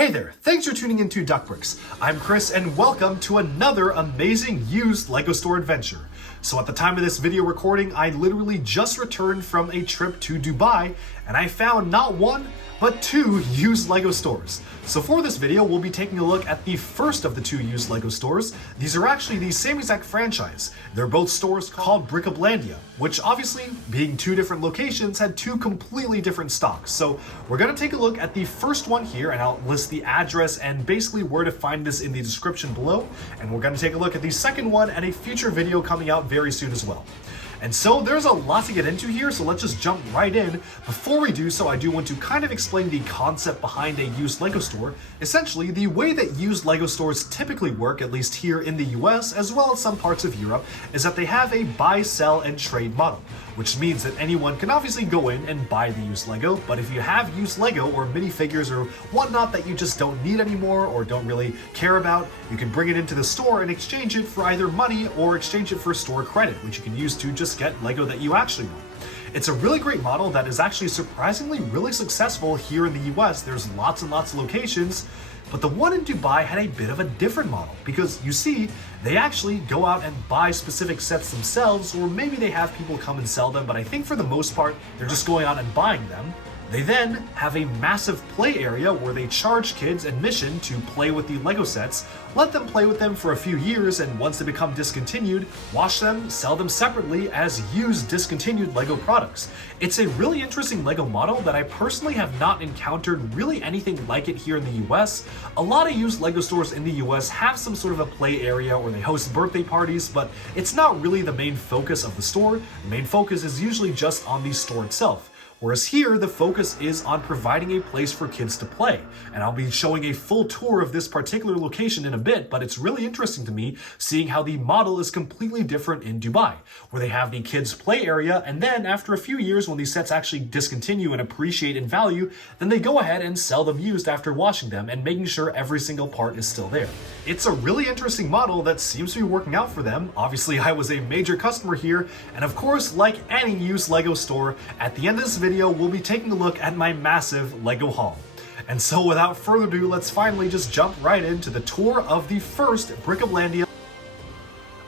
Hey there, thanks for tuning into Duckbricks. I'm Chris and welcome to another amazing used LEGO store adventure. So at the time of this video recording, I literally just returned from a trip to Dubai and I found not one, but two used LEGO stores. So for this video, we'll be taking a look at the first of the two used LEGO stores. These are actually the same exact franchise. They're both stores called Bricobilandia, which obviously, being two different locations, had two completely different stocks. So we're gonna take a look at the first one here, and I'll list the address and basically where to find this in the description below. And we're gonna take a look at the second one and a future video coming out very soon as well. And so there's a lot to get into here, so let's just jump right in. Before we do so, I do want to kind of explain the concept behind a used LEGO store. Essentially, the way that used LEGO stores typically work, at least here in the US, as well as some parts of Europe, is that they have a buy, sell, and trade model, which means that anyone can obviously go in and buy the used LEGO, but if you have used LEGO or minifigures or whatnot that you just don't need anymore or don't really care about, you can bring it into the store and exchange it for either money or exchange it for store credit, which you can use to just get LEGO that you actually want. It's a really great model that is actually surprisingly really successful here in the US. There's lots and lots of locations, but the one in Dubai had a bit of a different model because you see, they actually go out and buy specific sets themselves, or maybe they have people come and sell them, but I think for the most part, they're just going out and buying them. They then have a massive play area where they charge kids admission to play with the LEGO sets, let them play with them for a few years, and once they become discontinued, wash them, sell them separately as used discontinued LEGO products. It's a really interesting LEGO model that I personally have not encountered really anything like it here in the US. A lot of used LEGO stores in the US have some sort of a play area or they host birthday parties, but it's not really the main focus of the store. The main focus is usually just on the store itself. Whereas here, the focus is on providing a place for kids to play. And I'll be showing a full tour of this particular location in a bit, but it's really interesting to me seeing how the model is completely different in Dubai, where they have the kids play area, and then after a few years when these sets actually discontinue and appreciate in value, then they go ahead and sell them used after washing them and making sure every single part is still there. It's a really interesting model that seems to be working out for them. Obviously, I was a major customer here, and of course, like any used LEGO store, at the end of this video, we'll be taking a look at my massive LEGO haul. And so without further ado, let's finally just jump right into the tour of the first Bricobilandia.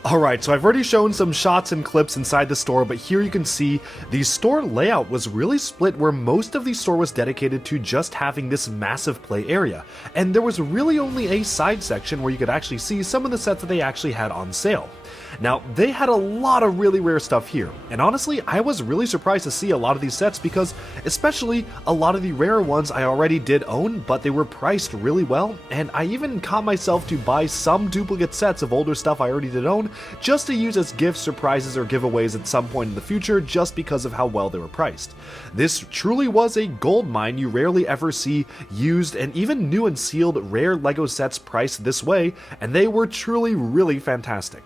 Alright, so I've already shown some shots and clips inside the store, but here you can see the store layout was really split where most of the store was dedicated to just having this massive play area. And there was really only a side section where you could actually see some of the sets that they actually had on sale. Now, they had a lot of really rare stuff here, and honestly, I was really surprised to see a lot of these sets because, especially, a lot of the rarer ones I already did own, but they were priced really well, and I even caught myself to buy some duplicate sets of older stuff I already did own, just to use as gifts, surprises, or giveaways at some point in the future, just because of how well they were priced. This truly was a gold mine. You rarely ever see used and even new and sealed rare LEGO sets priced this way, and they were truly really fantastic.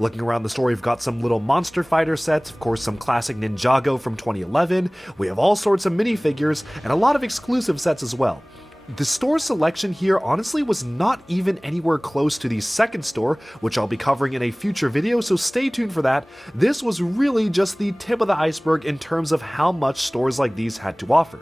Looking around the store, we've got some little Monster Fighter sets, of course some classic Ninjago from 2011, we have all sorts of minifigures, and a lot of exclusive sets as well. The store selection here honestly was not even anywhere close to the second store, which I'll be covering in a future video, so stay tuned for that. This was really just the tip of the iceberg in terms of how much stores like these had to offer.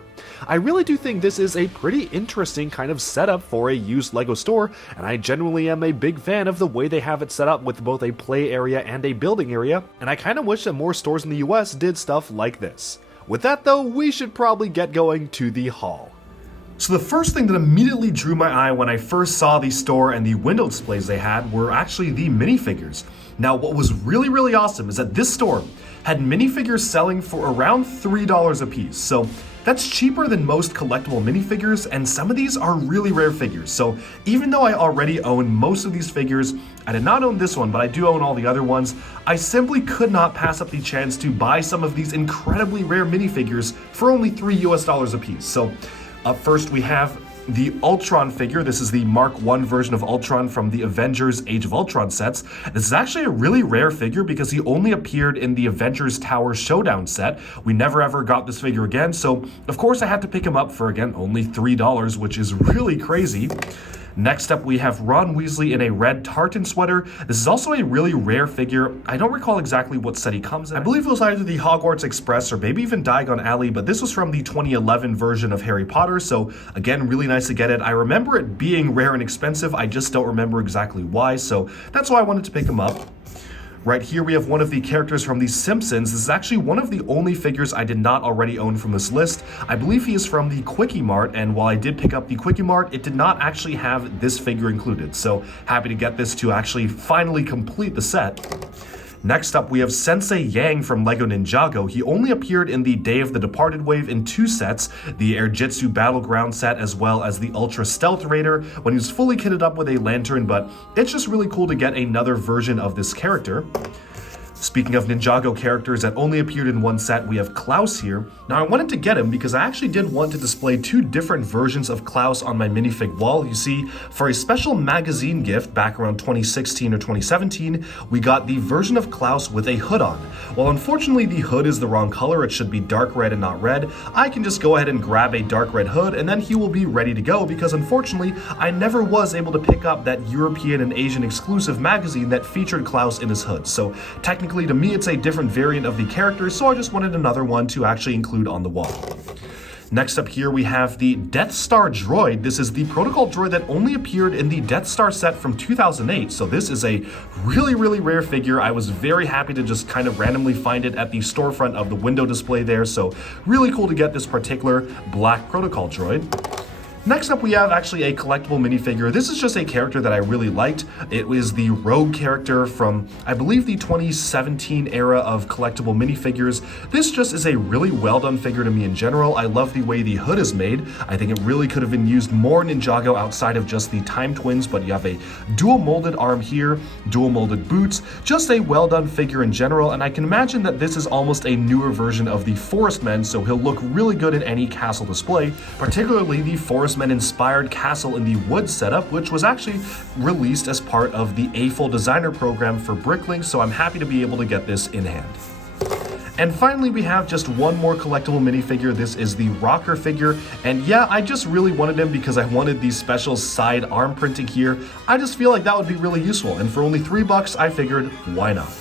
I really do think this is a pretty interesting kind of setup for a used LEGO store, and I genuinely am a big fan of the way they have it set up with both a play area and a building area, and I kind of wish that more stores in the US did stuff like this. With that though, we should probably get going to the haul. So the first thing that immediately drew my eye when I first saw the store and the window displays they had were actually the minifigures. Now what was really awesome is that this store had minifigures selling for around $3 a piece. So that's cheaper than most collectible minifigures, and some of these are really rare figures. So even though I already own most of these figures, I did not own this one, but I do own all the other ones, I simply could not pass up the chance to buy some of these incredibly rare minifigures for only $3 a piece. So up first, we have the Ultron figure. This is the Mark I version of Ultron from the Avengers Age of Ultron sets. This is actually a really rare figure because he only appeared in the Avengers Tower Showdown set. We never ever got this figure again, so of course I had to pick him up for, again, only $3, which is really crazy. Next up, we have Ron Weasley in a red tartan sweater. This is also a really rare figure. I don't recall exactly what set he comes in. I believe it was either the Hogwarts Express or maybe even Diagon Alley, but this was from the 2011 version of Harry Potter, so again, really nice to get it. I remember it being rare and expensive, I just don't remember exactly why, so that's why I wanted to pick him up. Right here we have one of the characters from The Simpsons. This is actually one of the only figures I did not already own from this list. I believe he is from the Quickie Mart, and while I did pick up the Quickie Mart, it did not actually have this figure included. So happy to get this to actually finally complete the set. Next up, we have Sensei Yang from LEGO Ninjago. He only appeared in the Day of the Departed wave in 2 sets, the Airjitsu Battleground set as well as the Ultra Stealth Raider when he was fully kitted up with a lantern, but it's just really cool to get another version of this character. Speaking of Ninjago characters that only appeared in 1 set, we have Klaus here. Now I wanted to get him because I actually did want to display 2 different versions of Klaus on my minifig wall. You see, for a special magazine gift back around 2016 or 2017, we got the version of Klaus with a hood on. Well, unfortunately the hood is the wrong color, it should be dark red and not red. I can just go ahead and grab a dark red hood and then he will be ready to go because unfortunately I never was able to pick up that European and Asian exclusive magazine that featured Klaus in his hood. So technically to me it's a different variant of the character, so I just wanted another one to actually include on the wall. Next up here we have the Death Star droid. This is the protocol droid that only appeared in the Death Star set from 2008, so this is a really rare figure. I was very happy to just kind of randomly find it at the storefront of the window display there, so really cool to get this particular black protocol droid. Next up, we have actually a collectible minifigure. This is just a character that I really liked. It was the Rogue character from, I believe, the 2017 era of collectible minifigures. This just is a really well done figure to me in general. I love the way the hood is made. I think it really could have been used more in Ninjago outside of just the Time Twins, but you have a dual molded arm here, dual molded boots, just a well done figure in general, and I can imagine that this is almost a newer version of the Forest Men, so he'll look really good in any castle display, particularly the Forest Men inspired castle in the wood setup, which was actually released as part of the A-Full Designer program for Bricklink, so I'm happy to be able to get this in hand. And finally, we have just one more collectible minifigure. This is the Rocker figure, and yeah, I just really wanted him because I wanted the special side arm printing here. I just feel like that would be really useful, and for only $3, I figured, why not?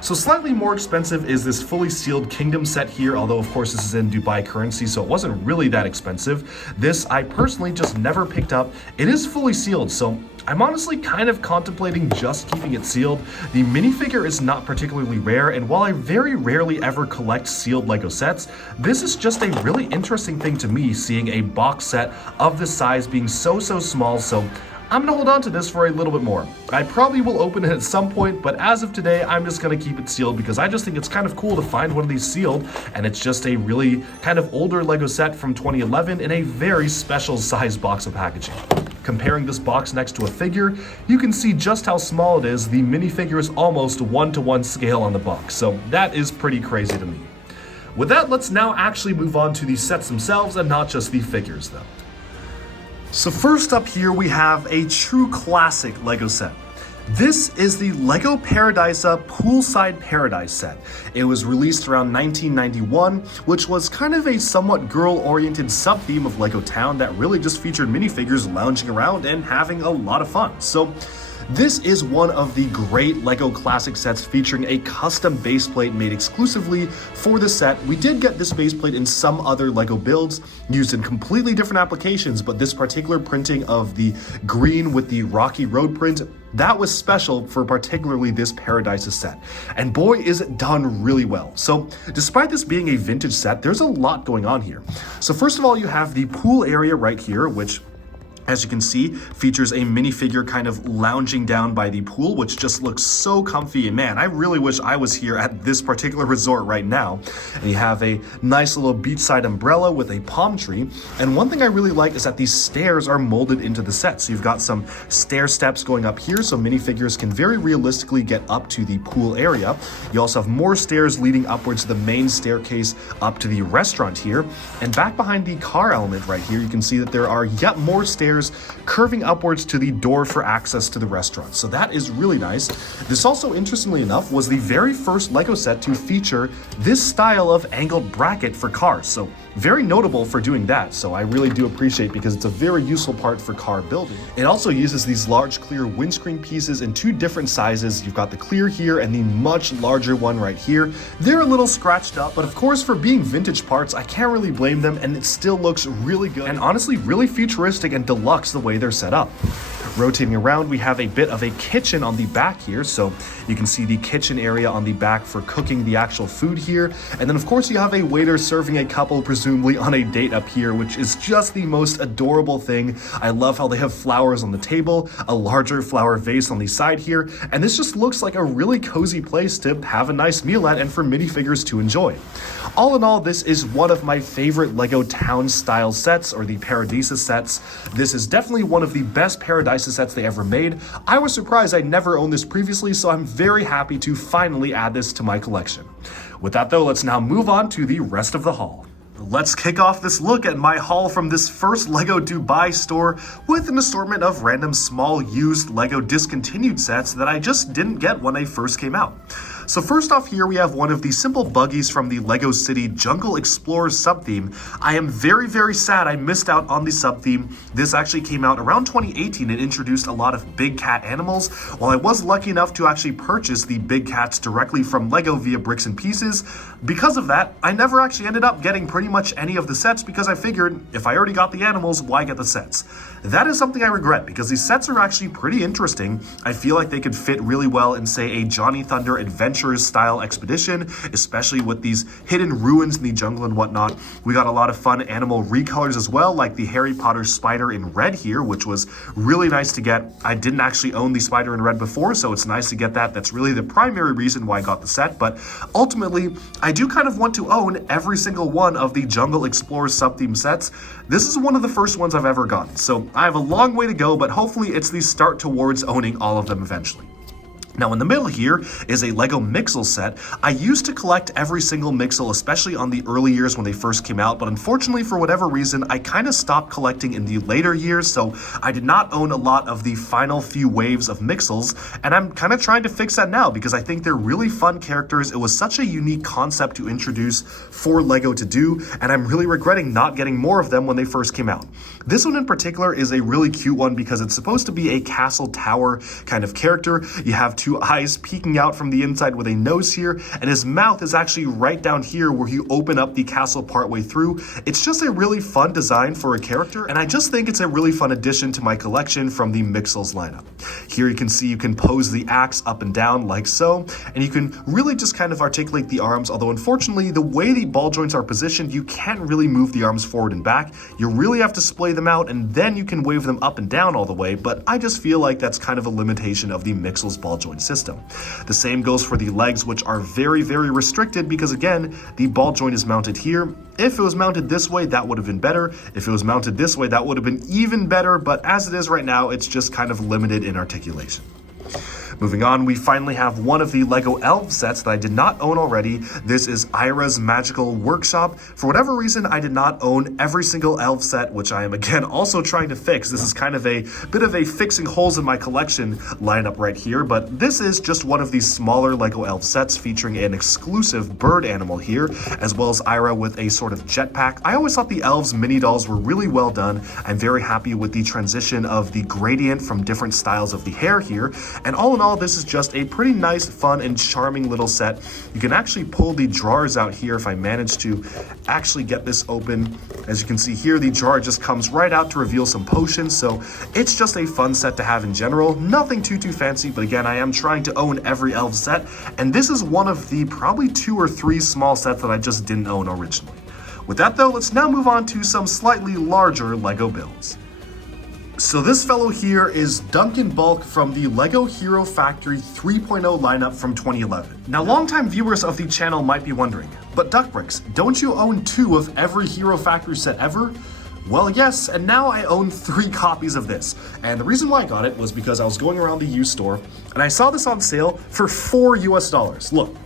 So slightly more expensive is this fully sealed Kingdom set here, although of course this is in Dubai currency, so it wasn't really that expensive. This I personally just never picked up. It is fully sealed, so I'm honestly kind of contemplating just keeping it sealed. The minifigure is not particularly rare, and while I very rarely ever collect sealed LEGO sets, this is just a really interesting thing to me, seeing a box set of this size being so small, so I'm gonna hold on to this for a little bit more. I probably will open it at some point, but as of today, I'm just gonna keep it sealed because I just think it's kind of cool to find one of these sealed, and it's just a really kind of older LEGO set from 2011 in a very special size box of packaging. Comparing this box next to a figure, you can see just how small it is. The minifigure is almost 1-to-1 scale on the box, so that is pretty crazy to me. With that, let's now actually move on to the sets themselves and not just the figures though. So first up here we have a true classic LEGO set. This is the LEGO Paradisa Poolside Paradise set. It was released around 1991, which was kind of a somewhat girl-oriented sub-theme of LEGO Town that really just featured minifigures lounging around and having a lot of fun. So this is one of the great LEGO classic sets featuring a custom baseplate made exclusively for the set. We did get this baseplate in some other LEGO builds used in completely different applications, but this particular printing of the green with the rocky road print, that was special for particularly this Paradisa set. And boy, is it done really well. So despite this being a vintage set, there's a lot going on here. So first of all, you have the pool area right here, which, as you can see, features a minifigure kind of lounging down by the pool, which just looks so comfy. And man, I really wish I was here at this particular resort right now. And you have a nice little beachside umbrella with a palm tree. And one thing I really like is that these stairs are molded into the set. So you've got some stair steps going up here, so minifigures can very realistically get up to the pool area. You also have more stairs leading upwards to the main staircase up to the restaurant here. And back behind the car element right here, you can see that there are yet more stairs stairs curving upwards to the door for access to the restaurant. So that is really nice. This also, interestingly enough, was the very first LEGO set to feature this style of angled bracket for cars. So very notable for doing that. So I really do appreciate, because it's a very useful part for car building. It also uses these large clear windscreen pieces in two different sizes. You've got the clear here and the much larger one right here. They're a little scratched up, but of course for being vintage parts, I can't really blame them, and it still looks really good and honestly really futuristic and deluxe the way they're set up. Rotating around, we have a bit of a kitchen on the back here, so you can see the kitchen area on the back for cooking the actual food here. And then of course you have a waiter serving a couple presumably on a date up here, which is just the most adorable thing. I love how they have flowers on the table, a larger flower vase on the side here, and this just looks like a really cozy place to have a nice meal at and for minifigures to enjoy. All in all, this is one of my favorite LEGO town style sets, or the Paradisa sets. This is definitely one of the best Paradisa sets they ever made. I was surprised I never owned this previously, so I'm very happy to finally add this to my collection. With that though, let's now move on to the rest of the haul. Let's kick off this look at my haul from this first LEGO Dubai store with an assortment of random small used LEGO discontinued sets that I just didn't get when they first came out. So first off here, we have one of the simple buggies from the LEGO City Jungle Explorers sub-theme. I am very, very sad I missed out on the sub-theme. This actually came out around 2018 and introduced a lot of big cat animals. While I was lucky enough to actually purchase the big cats directly from LEGO via Bricks and Pieces, because of that, I never actually ended up getting pretty much any of the sets, because I figured if I already got the animals, why get the sets? That is something I regret, because these sets are actually pretty interesting. I feel like they could fit really well in, say, a Johnny Thunder Adventures style expedition, especially with these hidden ruins in the jungle and whatnot. We got a lot of fun animal recolors as well, like the Harry Potter spider in red here, which was really nice to get. I didn't actually own the spider in red before, so it's nice to get that. That's really the primary reason why I got the set, but ultimately, I do kind of want to own every single one of the Jungle Explorers sub-theme sets. This is one of the first ones I've ever gotten, so I have a long way to go, but hopefully it's the start towards owning all of them eventually. Now in the middle here is a LEGO Mixel set. I used to collect every single Mixel, especially on the early years when they first came out, but unfortunately for whatever reason, I kind of stopped collecting in the later years, so I did not own a lot of the final few waves of Mixels, and I'm kind of trying to fix that now because I think they're really fun characters. It was such a unique concept to introduce for LEGO to do, and I'm really regretting not getting more of them when they first came out. This one in particular is a really cute one because it's supposed to be a castle tower kind of character. You have two eyes peeking out from the inside with a nose here, and his mouth is actually right down here where you open up the castle partway through. It's just a really fun design for a character, and I just think it's a really fun addition to my collection from the Mixels lineup. Here you can see you can pose the axe up and down like so, and you can really just kind of articulate the arms, although unfortunately the way the ball joints are positioned, you can't really move the arms forward and back. You really have to splay them out, and then you can wave them up and down all the way, but I just feel like that's kind of a limitation of the Mixels ball joint system. The same goes for the legs, which are very, very restricted because again, the ball joint is mounted here. If it was mounted this way, that would have been better. If it was mounted this way, that would have been even better, but as it is right now, it's just kind of limited in articulation. Moving on, we finally have one of the LEGO Elf sets that I did not own already. This is Ira's Magical Workshop. For whatever reason, I did not own every single Elf set, which I am again also trying to fix. This is kind of a bit of a fixing holes in my collection lineup right here, but this is just one of these smaller LEGO Elf sets featuring an exclusive bird animal here, as well as Ira with a sort of jetpack. I always thought the Elves mini dolls were really well done. I'm very happy with the transition of the gradient from different styles of the hair here, and all in all, this is just a pretty nice, fun, and charming little set. You can actually pull the drawers out here if I manage to actually get this open. As you can see here, the jar just comes right out to reveal some potions, so it's just a fun set to have in general. Nothing too fancy, but again, I am trying to own every elf set, and this is one of the probably 2 or 3 small sets that I just didn't own originally. With that though, let's now move on to some slightly larger LEGO builds. So this fellow here is Duncan Bulk from the LEGO Hero Factory 3.0 lineup from 2011. Now, longtime viewers of the channel might be wondering, but Duckbricks, don't you own 2 of every Hero Factory set ever? Well, yes, and now I own 3 copies of this. And the reason why I got it was because I was going around the used store and I saw this on sale for $4 US. Look,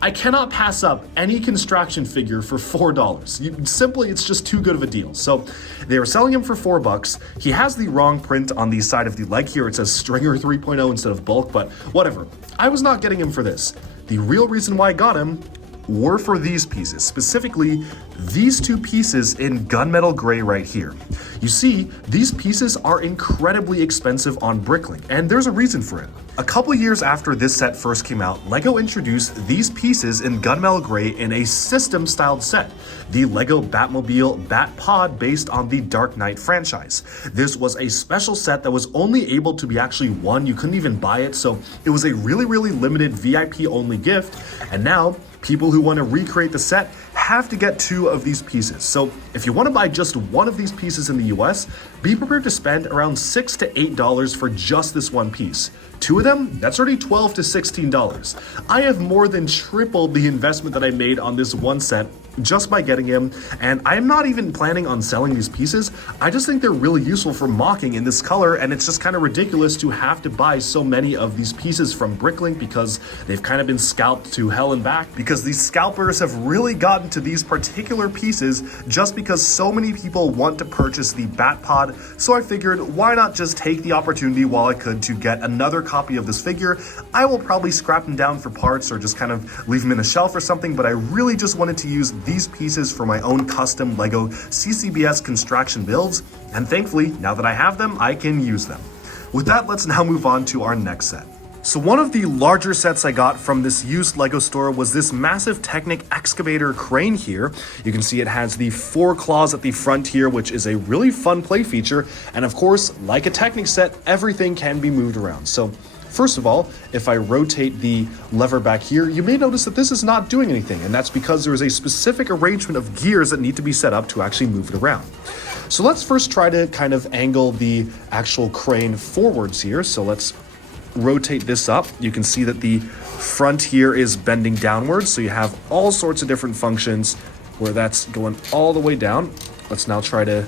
I cannot pass up any construction figure for $4. Simply, it's just too good of a deal. So they were selling him for $4. He has the wrong print on the side of the leg here. It says Stringer 3.0 instead of bulk, but whatever. I was not getting him for this. The real reason why I got him were for these pieces, specifically these two pieces in gunmetal gray right here. You see, these pieces are incredibly expensive on Bricklink, and there's a reason for it. A couple years after this set first came out, LEGO introduced these pieces in gunmetal gray in a system-styled set, the LEGO Batmobile Bat Pod based on the Dark Knight franchise. This was a special set that was only able to be actually won. You couldn't even buy it, so it was a really limited VIP-only gift, and now people who want to recreate the set have to get 2 of these pieces. So if you want to buy just one of these pieces in the US, be prepared to spend around $6 to $8 for just this one piece. 2 of them, that's already $12 to $16. I have more than tripled the investment that I made on this one set just by getting him, and I'm not even planning on selling these pieces. I just think they're really useful for mocking in this color, and it's just kind of ridiculous to have to buy so many of these pieces from Bricklink because they've kind of been scalped to hell and back, because these scalpers have really gotten to these particular pieces just because so many people want to purchase the Bat Pod. So I figured, why not just take the opportunity while I could to get another copy of this figure. I will probably scrap them down for parts or just kind of leave them in a shelf or something, but I really just wanted to use these pieces for my own custom LEGO CCBS construction builds, and thankfully, now that I have them, I can use them. With that, let's now move on to our next set. So one of the larger sets I got from this used LEGO store was this massive Technic excavator crane here. You can see it has the 4 claws at the front here, which is a really fun play feature. And of course, like a Technic set, everything can be moved around. So first of all, if I rotate the lever back here, you may notice that this is not doing anything. And that's because there is a specific arrangement of gears that need to be set up to actually move it around. So let's first try to kind of angle the actual crane forwards here. So let's rotate this up. You can see that the front here is bending downwards, so you have all sorts of different functions where that's going all the way down. Let's now try to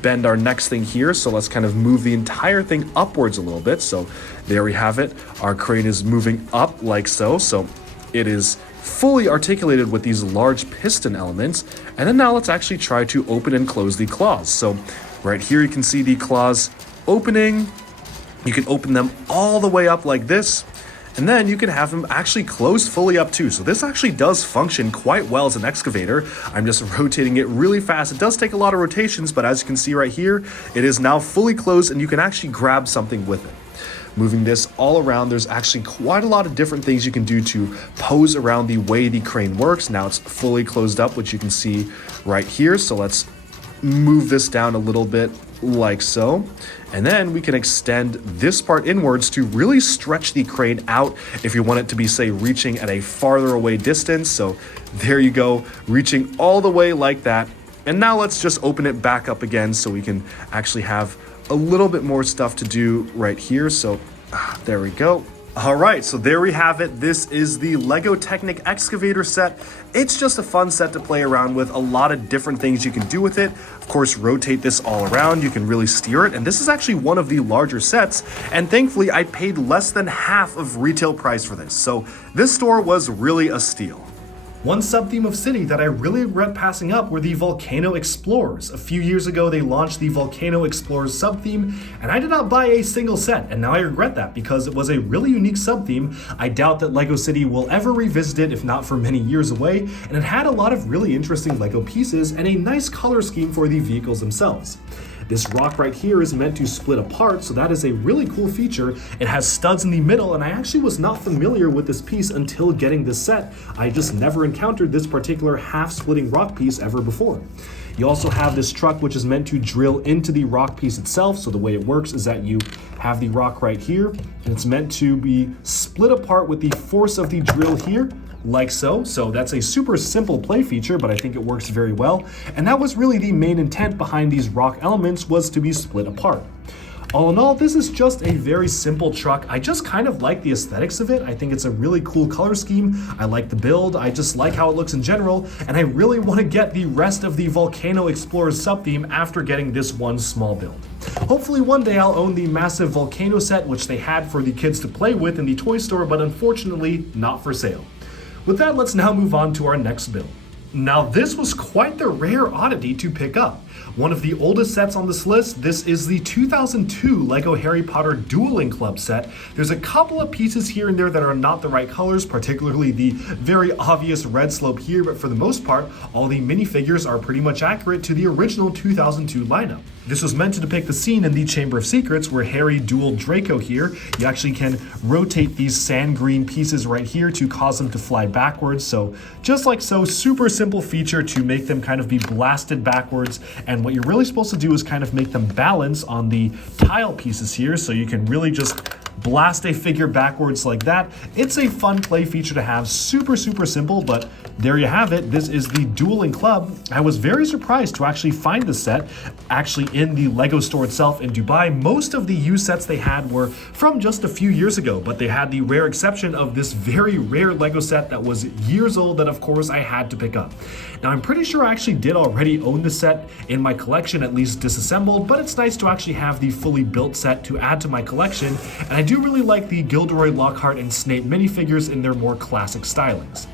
bend our next thing here, so let's kind of move the entire thing upwards a little bit. So there we have it. Our crane is moving up like so, so it is fully articulated with these large piston elements. And then now let's actually try to open and close the claws. So right here you can see the claws opening. You can open them all the way up like this, and then you can have them actually closed fully up too. So this actually does function quite well as an excavator. I'm just rotating it really fast. It does take a lot of rotations, but as you can see right here, it is now fully closed and you can actually grab something with it. Moving this all around, there's actually quite a lot of different things you can do to pose around the way the crane works. Now it's fully closed up, which you can see right here. So let's move this down a little bit like so. And then we can extend this part inwards to really stretch the crane out if you want it to be, say, reaching at a farther away distance. So there you go, reaching all the way like that. And now let's just open it back up again so we can actually have a little bit more stuff to do right here. So there we go. All right, so there we have it. This is the LEGO Technic excavator set. It's just a fun set to play around with, a lot of different things you can do with it. Of course, rotate this all around, you can really steer it, and this is actually one of the larger sets, and thankfully I paid less than half of retail price for this, so this store was really a steal. One sub-theme of City that I really regret passing up were the Volcano Explorers. A few years ago, they launched the Volcano Explorers sub-theme, and I did not buy a single set, and now I regret that because it was a really unique sub-theme. I doubt that LEGO City will ever revisit it, if not for many years away, and it had a lot of really interesting LEGO pieces and a nice color scheme for the vehicles themselves. This rock right here is meant to split apart, so that is a really cool feature. It has studs in the middle, and I actually was not familiar with this piece until getting this set. I just never encountered this particular half-splitting rock piece ever before. You also have this truck which is meant to drill into the rock piece itself. So the way it works is that you have the rock right here, and it's meant to be split apart with the force of the drill here, like so. So that's a super simple play feature, but I think it works very well. And that was really the main intent behind these rock elements, was to be split apart. All in all, this is just a very simple truck. I just kind of like the aesthetics of it. I think it's a really cool color scheme. I like the build. I just like how it looks in general. And I really want to get the rest of the Volcano Explorers sub-theme after getting this one small build. Hopefully one day I'll own the massive Volcano set, which they had for the kids to play with in the toy store, but unfortunately not for sale. With that, let's now move on to our next build. Now this was quite the rare oddity to pick up. One of the oldest sets on this list, this is the 2002 LEGO Harry Potter Dueling Club set. There's a couple of pieces here and there that are not the right colors, particularly the very obvious red slope here, but for the most part, all the minifigures are pretty much accurate to the original 2002 lineup. This was meant to depict the scene in the Chamber of Secrets where Harry dueled Draco here. You actually can rotate these sand green pieces right here to cause them to fly backwards. So just like so, super simple feature to make them kind of be blasted backwards. And what you're really supposed to do is kind of make them balance on the tile pieces here. So you can really just blast a figure backwards like that. It's a fun play feature to have, super simple, but there you have it. This is the Dueling Club. I was very surprised to actually find this set actually in the LEGO store itself in Dubai. Most of the used sets they had were from just a few years ago, but they had the rare exception of this very rare LEGO set that was years old that of course I had to pick up. Now I'm pretty sure I actually did already own this set in my collection, at least disassembled, but it's nice to actually have the fully built set to add to my collection, and I do really like the Gilderoy Lockhart and Snape minifigures in their more classic stylings.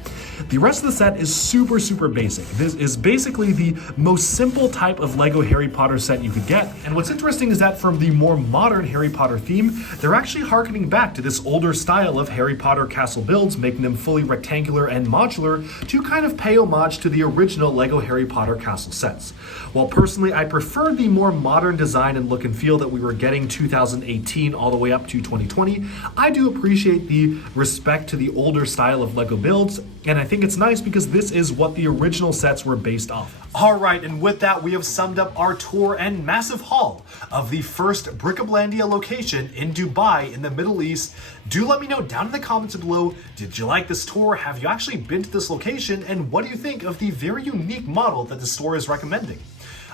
The rest of the set is super basic. This is basically the most simple type of LEGO Harry Potter set you could get. And what's interesting is that from the more modern Harry Potter theme, they're actually harkening back to this older style of Harry Potter castle builds, making them fully rectangular and modular to kind of pay homage to the original LEGO Harry Potter castle sets. While personally I prefer the more modern design and look and feel that we were getting 2018 all the way up to 2020, I do appreciate the respect to the older style of LEGO builds, and I think it's nice because this is what the original sets were based off of. Alright, and with that we have summed up our tour and massive haul of the first Bricobilandia location in Dubai in the Middle East. Do let me know down in the comments below, did you like this tour? Have you actually been to this location? And what do you think of the very unique model that the store is recommending?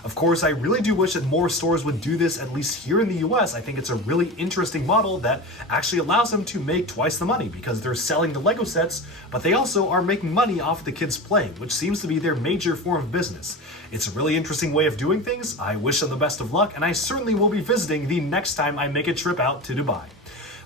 Of course, I really do wish that more stores would do this, at least here in the US. I think it's a really interesting model that actually allows them to make twice the money because they're selling the LEGO sets, but they also are making money off of the kids playing, which seems to be their major form of business. It's a really interesting way of doing things. I wish them the best of luck, and I certainly will be visiting the next time I make a trip out to Dubai.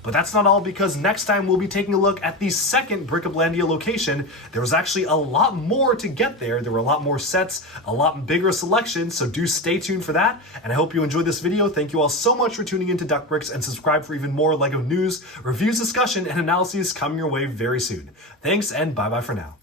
But that's not all, because next time we'll be taking a look at the second Bricobilandia location. There was actually a lot more to get there. There were a lot more sets, a lot bigger selection, so do stay tuned for that. And I hope you enjoyed this video. Thank you all so much for tuning into Duck Bricks, and subscribe for even more LEGO news, reviews, discussion, and analyses coming your way very soon. Thanks, and bye-bye for now.